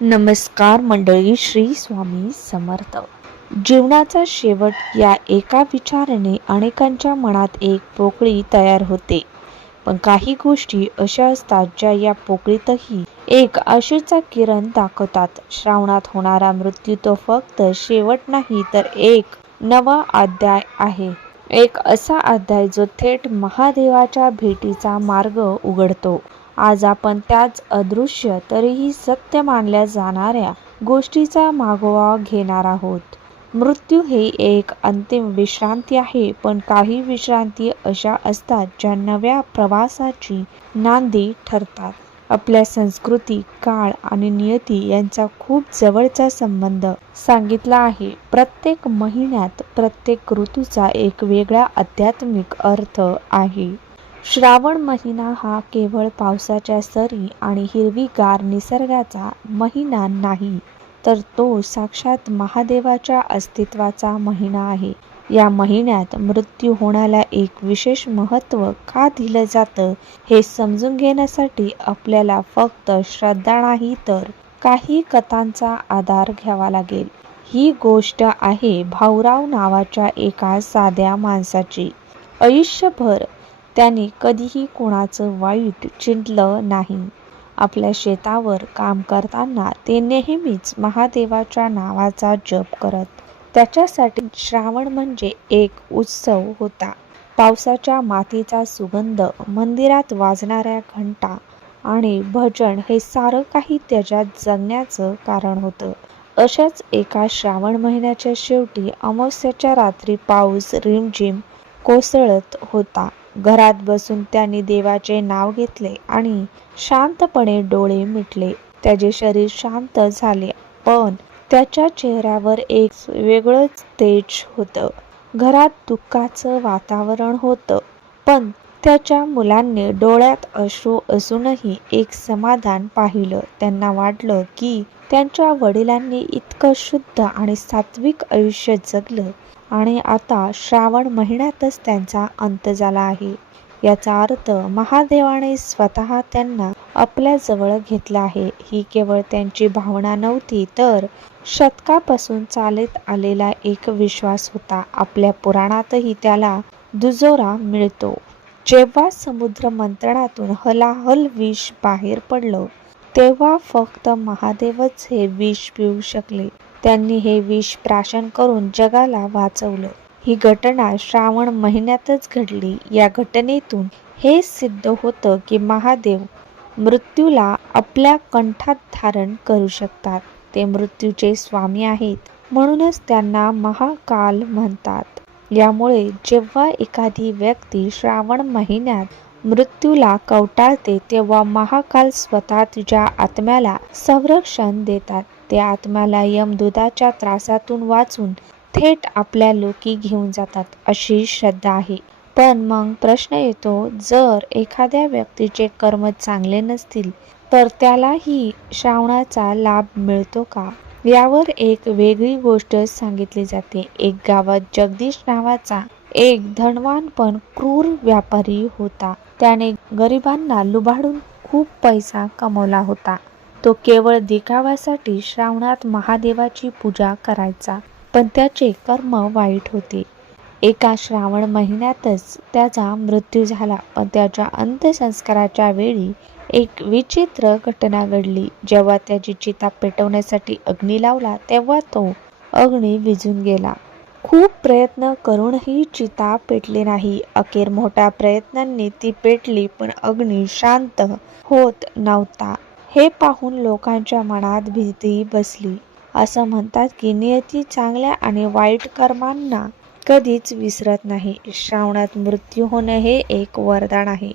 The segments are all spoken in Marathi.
नमस्कार मंडळी श्री स्वामी समर्थ. जीवनाचा शेवट या एका विचाराने अनेकांच्या मनात एक पोकळी तयार होते. पण काही गोष्टी अशा असतात ज्या या पोकळीतही एक आशेचा किरण दाखवतात. श्रावणात होणारा मृत्यू तो फक्त शेवट नाही तर एक नवा अध्याय आहे. एक असा अध्याय जो थेट महादेवाच्या भेटीचा मार्ग उघडतो. आज आपण त्याच अदृश्य तरीही सत्य मानल्या जाणाऱ्या गोष्टीचा मागोवा घेणार आहोत. मृत्यू हे एक अंतिम विश्रांती आहे पण काही विश्रांती अशा असतात ज्या नव्या प्रवासाची नांदी ठरतात. आपल्या संस्कृती काळ आणि नियती यांचा खूप जवळचा संबंध सांगितला आहे. प्रत्येक महिन्यात प्रत्येक ऋतूचा एक वेगळा आध्यात्मिक अर्थ आहे. श्रावण महिना हा केवळ पावसाच्या सरी आणि हिरवीगार निसर्गाचा महिना नाही तर तो साक्षात महादेवाच्या अस्तित्वाचा महिना आहे. या महिन्यात मृत्यू होण्याला एक विशेष महत्त्व का दिलं जातं हे समजून घेण्यासाठी आपल्याला फक्त श्रद्धा नाही तर काही कथांचा आधार घ्यावा लागेल. ही गोष्ट आहे भाऊराव नावाच्या एका साध्या माणसाची. आयुष्यभर त्याने कधीही कोणाचं वाईट चिंतलं नाही. आपल्या शेतावर काम करताना ते नेहमीच महादेवाच्या नावाचा जप करत. त्याच्यासाठी श्रावण म्हणजे एक उत्सव होता. पावसाच्या मातीचा सुगंध मंदिरात वाजणाऱ्या घंटा आणि भजन हे सारं काही त्याच्यात जगण्याचं कारण होतं. अशाच एका श्रावण महिन्याच्या शेवटी अमावस्याच्या रात्री पाऊस रिमझिम कोसळत होता. घरात बसून त्यांनी देवाचे नाव घेतले आणि शांतपणे डोळे मिटले. त्याचे शरीर शांत झाले पण त्याच्या चेहऱ्यावर एक वेगळंच तेज होतं. घरात दुःखाचं वातावरण होतं पण त्याच्या मुलांनी डोळ्यात अश्रू असूनही एक समाधान पाहिलं. त्यांना वाटलं की त्यांच्या वडिलांनी इतकं शुद्ध आणि सात्विक आयुष्य जगलं आणि आता श्रावण महिन्यातच त्यांचा अंत झाला आहे. याचा अर्थ महादेवाने स्वतः त्यांना आपल्या जवळ घेतला आहे. ही केवळ त्यांची भावना नव्हती तर शतकापासून चालत आलेला एक विश्वास होता. आपल्या पुराणातही त्याला दुजोरा मिळतो. जेव्हा समुद्र मंत्रणातून हलाहल विष बाहेर पडलं तेव्हा फक्त महादेवच हे विष पिऊ शकले. त्यांनी हे विष प्राशन करून जगाला वाचवलं. ही घटना श्रावण महिन्यातच घडली. या घटनेतून हे सिद्ध होतं की महादेव मृत्यूला आपल्या कंठात धारण करू शकतात. ते मृत्यूचे स्वामी आहेत म्हणूनच त्यांना महाकाल म्हणतात. यामुळे जेव्हा एखादी व्यक्ती श्रावण महिन्यात मृत्यूला कवटाळते तेव्हा महाकाल स्वतः तुझ्या आत्म्याला संरक्षण देतात. ते आत्म्याला यमदूताच्या त्रासातून वाचून थेट आपल्या लोकी घेऊन जातात अशी श्रद्धा आहे. पण मग प्रश्न येतो जर एखाद्या व्यक्तीचे कर्म चांगले नसतील तर त्यालाही श्रावणाचा लाभ मिळतो का? यावर एक वेगळी गोष्ट सांगितली जाते. एक गावात जगदीश नावाचा एक धनवान पण क्रूर व्यापारी होता. त्याने गरिबांना लुबाडून खूप पैसा कमवला होता. तो केवळ दिखाव्यासाठी श्रावणात महादेवाची पूजा करायचा पण त्याचे कर्म वाईट होते. एका श्रावण महिन्यातच त्याचा मृत्यू झाला पण त्याच्या अंत्यसंस्काराच्या वेळी एक विचित्र घटना घडली. जेव्हा त्याची चिता पेटवण्यासाठी अग्नी लावला तेव्हा तो अग्नी विझून गेला. खूप प्रयत्न करूनही चिता पेटली नाही. अखेर मोठ्या प्रयत्नांनी ती पेटली पण अग्नी शांत होत नव्हता. हे पाहून लोकांच्या मनात भीती बसली. असं म्हणतात की नियती चांगल्या आणि वाईट कर्मांना कधीच विसरत नाही. श्रावणात मृत्यू होणं हे एक वरदान आहे.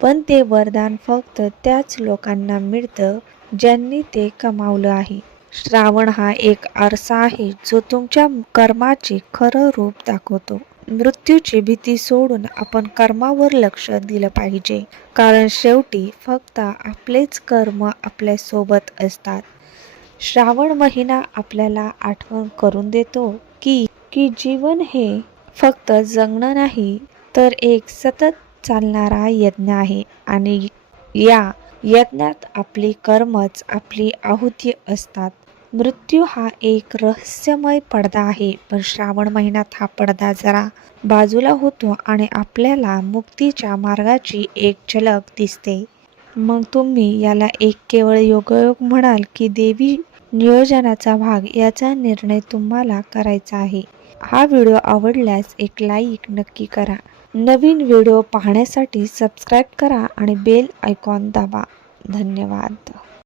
पण ते वरदान फक्त त्याच लोकांना मिळतं ज्यांनी ते कमावलं आहे. श्रावण हा एक आरसा आहे जो तुमच्या कर्माचे खरं रूप दाखवतो. मृत्यूची भीती सोडून आपण कर्मावर लक्ष दिलं पाहिजे. कारण शेवटी फक्त आपलेच कर्म आपल्यासोबत असतात. श्रावण महिना आपल्याला आठवण करून देतो की की जीवन हे फक्त जगणं नाही तर एक सतत चालणारा यज्ञ आहे. आणि या यज्ञात आपली कर्मच आपली आहुती असतात. मृत्यू हा एक रहस्यमय पडदा आहे. पण श्रावण महिन्यात हा पडदा जरा बाजूला होतो आणि आपल्याला मुक्तीच्या मार्गाची एक झलक दिसते. मग तुम्ही याला एक केवळ योगायोग म्हणाल की देवी नियोजनाचा भाग याचा निर्णय तुम्हाला करायचा आहे. हा व्हिडिओ आवडल्यास एक लाईक नक्की करा. नवीन व्हिडिओ पाहण्यासाठी सबस्क्राईब करा आणि बेल आयकॉन दाबा. धन्यवाद.